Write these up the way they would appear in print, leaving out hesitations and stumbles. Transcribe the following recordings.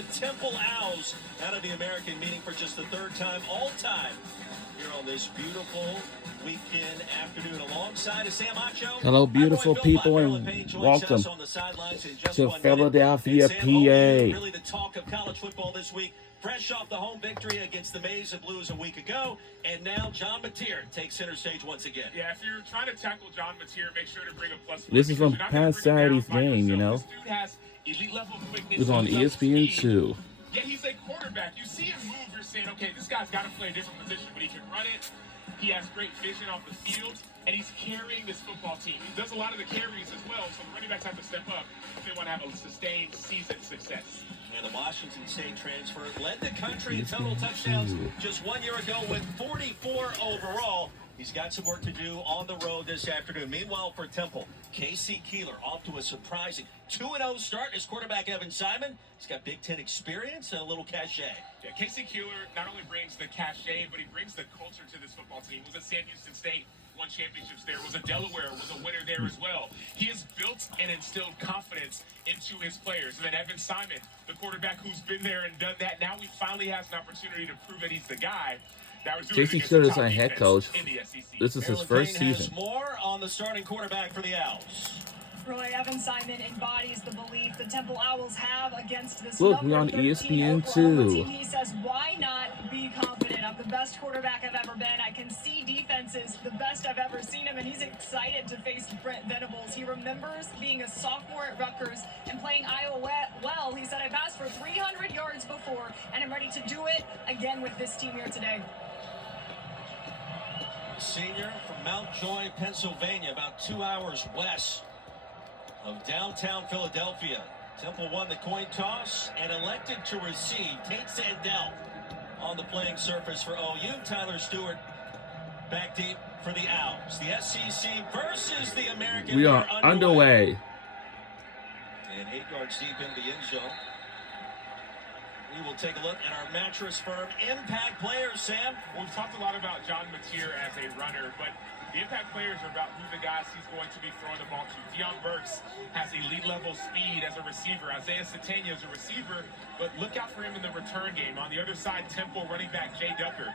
the Temple Owls out of the American meeting for just the third time all time here on this beautiful weekend afternoon alongside of Sam Acho. Hello, beautiful people, and welcome to Philadelphia, PA. Really the talk of college football this week. Fresh off the home victory against the Maize and Blues a week ago, and now John Mateer takes center stage once again. Yeah, if you're trying to tackle John Mateer, make sure to bring a plus one. This is from past Saturday's game, you know. This dude has elite level quickness. It was on ESPN2. Yeah, he's a quarterback. You see him move, you're saying, okay, this guy's got to play a different position, but he can run it. He has great vision off the field, and he's carrying this football team. He does a lot of the carries as well, so the running backs have to step up if they want to have a sustained season success. And the Washington State transfer led the country in total touchdowns just 1 year ago with 44 overall. He's got some work to do on the road this afternoon. Meanwhile, for Temple, Casey Keeler off to a surprising 2-0 start as quarterback Evan Simon. He's got Big Ten experience and a little cachet. Yeah, Casey Keeler not only brings the cachet, but he brings the culture to this football team. He was at Sam Houston State, won championships there, was at Delaware, was a winner there as well. He has built and instilled confidence into his players. And then Evan Simon, the quarterback who's been there and done that, now he finally has an opportunity to prove that he's the guy. Casey Keeler is our head coach. This is his first season. More on the starting quarterback for the Owls. Roy, Evan Simon embodies the belief the Temple Owls have against this Look, we're number on 13 ESPN2. team. He says, why not be confident? I'm the best quarterback I've ever been. I can see defenses the best I've ever seen him, and he's excited to face Brent Venables. He remembers being a sophomore at Rutgers and playing Iowa well. He said, I've asked for 300 yards before, and I'm ready to do it again with this team here today. Senior from Mount Joy, Pennsylvania, about 2 hours west of downtown Philadelphia. Temple won the coin toss and elected to receive. Tate Sandell on the playing surface for OU. Tyler Stewart back deep for the Owls. The SEC versus the American. We are underway. And 8 yards deep in the end zone. We will take a look at our Mattress Firm impact players, Sam. Well, we've talked a lot about John Mateer as a runner, but the impact players are about who the guys he's going to be throwing the ball to. Deion Burks has elite level speed as a receiver. Isaiah Satania is a receiver, but look out for him in the return game. On the other side, Temple running back Jay Ducker.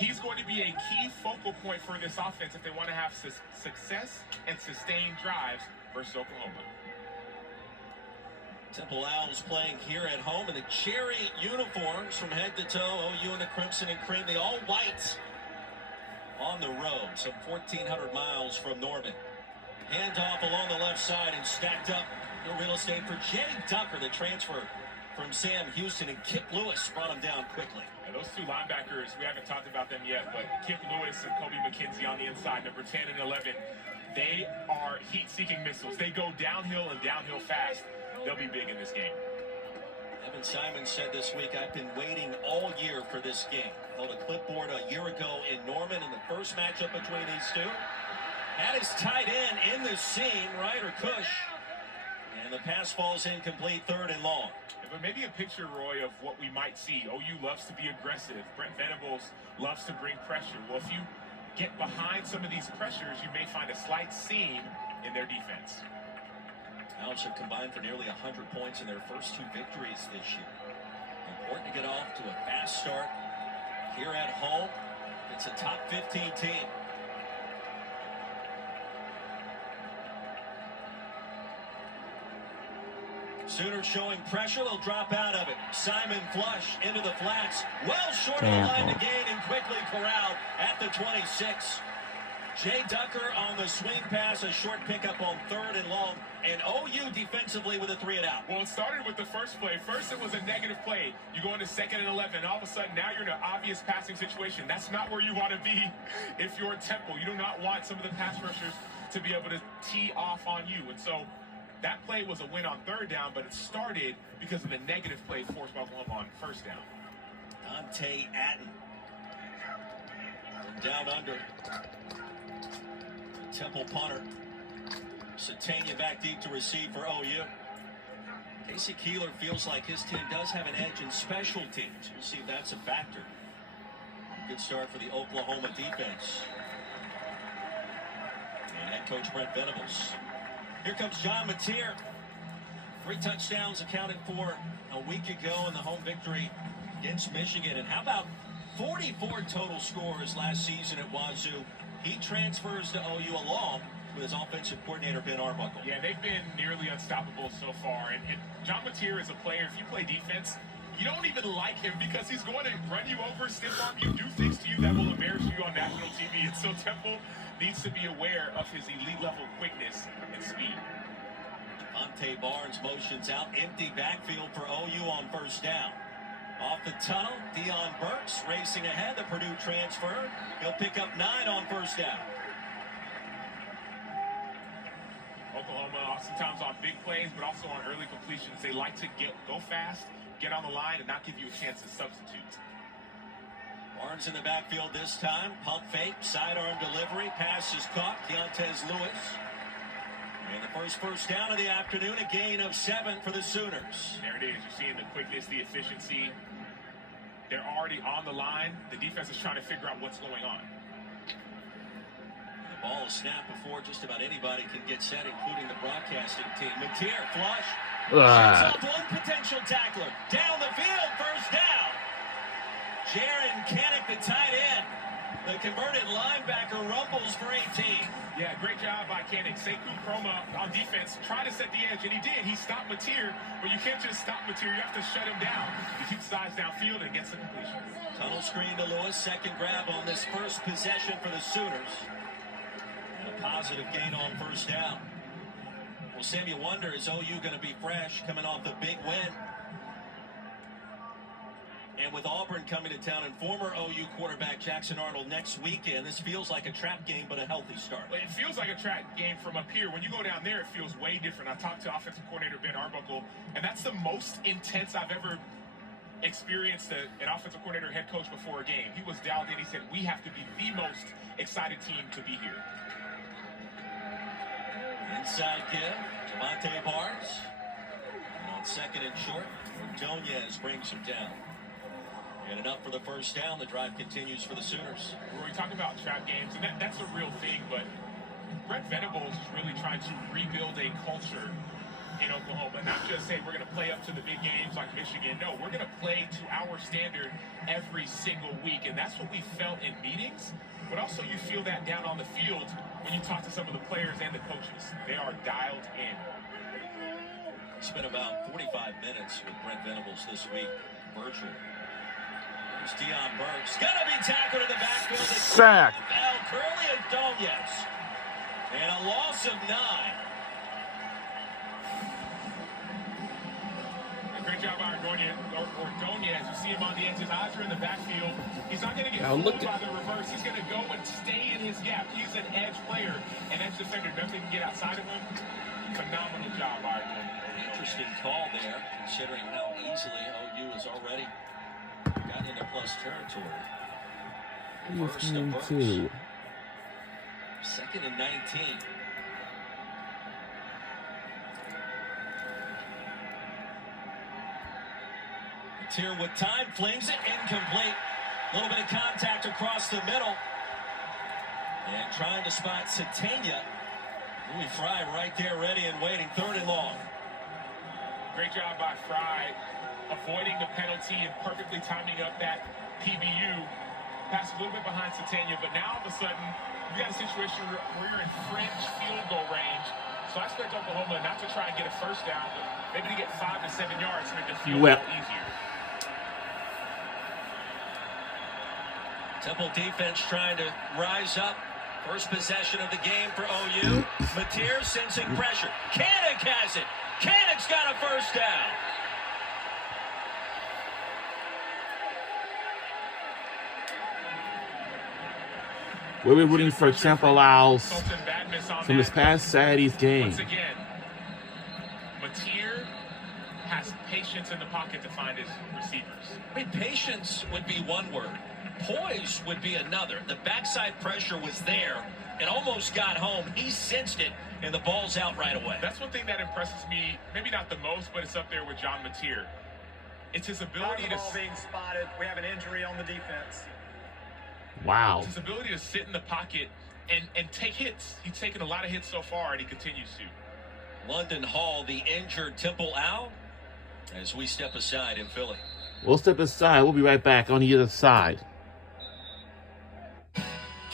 He's going to be a key focal point for this offense if they want to have success and sustained drives versus Oklahoma. Temple Owls playing here at home in the cherry uniforms from head to toe. OU in the crimson and cream, the all white on the road, some 1,400 miles from Norman. Handoff along the left side and stacked up the real estate for Jay Ducker, the transfer from Sam Houston, and Kip Lewis brought him down quickly. And those two linebackers, we haven't talked about them yet, but Kip Lewis and Kobe McKenzie on the inside, number 10 and 11, they are heat-seeking missiles. They go downhill and downhill fast. They'll be big in this game. Evan Simon said this week, I've been waiting all year for this game. Held a clipboard a year ago in Norman in the first matchup between these two. Had his tight end in the seam, Ryder Cush. And the pass falls incomplete, 3rd and long. But maybe a picture, Roy, of what we might see. OU loves to be aggressive. Brent Venables loves to bring pressure. Well, if you get behind some of these pressures, you may find a slight seam in their defense. Owls have combined for nearly 100 points in their first 2 victories this year. Important to get off to a fast start here at home. It's a top 15 team. Sooners showing pressure. They'll drop out of it. Simon flush into the flats. Well short of the line to gain and quickly corralled at the 26. Jay Ducker on the swing pass, a short pickup on 3rd and long, and OU defensively with a 3 and out. Well, it started with the first play. First, it was a negative play. You go into 2nd and 11. All of a sudden, now you're in an obvious passing situation. That's not where you want to be if you're Temple. You do not want some of the pass rushers to be able to tee off on you. And so that play was a win on 3rd down, but it started because of the negative play forced by Oklahoma on 1st down. Dante Atten from down under. Temple punter. Satania back deep to receive for OU. Casey Keeler feels like his team does have an edge in special teams. We'll see if that's a factor. Good start for the Oklahoma defense. And head coach Brent Venables. Here comes John Mateer. 3 touchdowns accounted for a week ago in the home victory against Michigan. And how about 44 total scores last season at Wazoo? He transfers to OU along with his offensive coordinator, Ben Arbuckle. Yeah, they've been nearly unstoppable so far. And John Mateer is a player, if you play defense, you don't even like him because he's going to run you over, stiff arm you, do things to you that will embarrass you on national TV. And so Temple needs to be aware of his elite level quickness and speed. Devontae Barnes motions out, empty backfield for OU on first down. Off the tunnel, Dion Burks racing ahead, the Purdue transfer. He'll pick up 9 on first down. Oklahoma, sometimes on big plays, but also on early completions, they like to go fast, get on the line, and not give you a chance to substitute. Barnes in the backfield this time. Pump fake, sidearm delivery. Pass is caught. Keontez Lewis. And the first down of the afternoon, a gain of 7 for the Sooners. There it is. You're seeing the quickness, the efficiency. They're already on the line. The defense is trying to figure out what's going on. The ball is snapped before just about anybody can get set, including the broadcasting team. Mateer, flush. Shoots off one potential tackler. Down the field, first down. Jaron Kennick, the tight end. The converted linebacker rumbles for 18. Yeah, great job by Kennick. Sekou Kroma on defense tried to set the edge, and he did. He stopped Mateer, but you can't just stop Mateer. You have to shut him down. He keeps sides downfield and gets the completion. Tunnel screen to Lewis. Second grab on this first possession for the Sooners. And a positive gain on first down. Well, Sam, you wonder, is OU going to be fresh coming off the big win? And with Auburn coming to town and former OU quarterback Jackson Arnold next weekend, this feels like a trap game, but a healthy start. Well, it feels like a trap game from up here. When you go down there, it feels way different. I talked to offensive coordinator Ben Arbuckle, and that's the most intense I've ever experienced an offensive coordinator head coach before a game. He was dialed in. He said, we have to be the most excited team to be here. Inside give, Devontae Barnes. And on second and short, Ordonez brings him down. And enough for the first down. The drive continues for the Sooners. We talk about trap games, and that's a real thing, but Brent Venables is really trying to rebuild a culture in Oklahoma. Not just say we're going to play up to the big games like Michigan. No, we're going to play to our standard every single week, and that's what we felt in meetings. But also you feel that down on the field when you talk to some of the players and the coaches. They are dialed in. Spent about 45 minutes with Brent Venables this week, virtual. There's Dion Burks. Gonna be tackled in the backfield. Sack. Curly Ordonez. And a loss of 9. Great job by Ordonez. You see him on the edge. His eyes are in the backfield. He's not going to get Now fooled by the reverse. He's going to go and stay in his gap. He's an edge player. And edge defender, nothing can get outside of him. Phenomenal job by Ordonez. Interesting call there, considering how easily OU has already gotten into plus territory. First to Burks. Second and 19. Mateer with time, flings it, incomplete. A little bit of contact across the middle. And trying to spot Satania. Louis Fry right there ready and waiting, 3rd and long. Great job by Fry, avoiding the penalty and perfectly timing up that PBU. Passed a little bit behind Satania, but now all of a sudden, you got a situation where you're in fringe field goal range. So I expect Oklahoma not to try and get a first down, but maybe to get 5 to 7 yards to make the field goal easier. Temple defense trying to rise up. First possession of the game for OU. Mateer sensing pressure. Kennick has it. Kennick's got a first down. We'll be rooting for Temple Owls from this past Saturday's game. Once again, Mateer has patience in the pocket to find his receivers. I mean, patience would be one word. Poise would be another. The backside pressure was there. It almost got home. He sensed it, and the ball's out right away. That's one thing that impresses me, maybe not the most, but it's up there with John Mateer. It's his ability to... ball being spotted. We have an injury on the defense. Wow. His ability to sit in the pocket and take hits. He's taken a lot of hits so far, and he continues to. London Hall, the injured Temple out, as we step aside in Philly. We'll step aside. We'll be right back on the other side.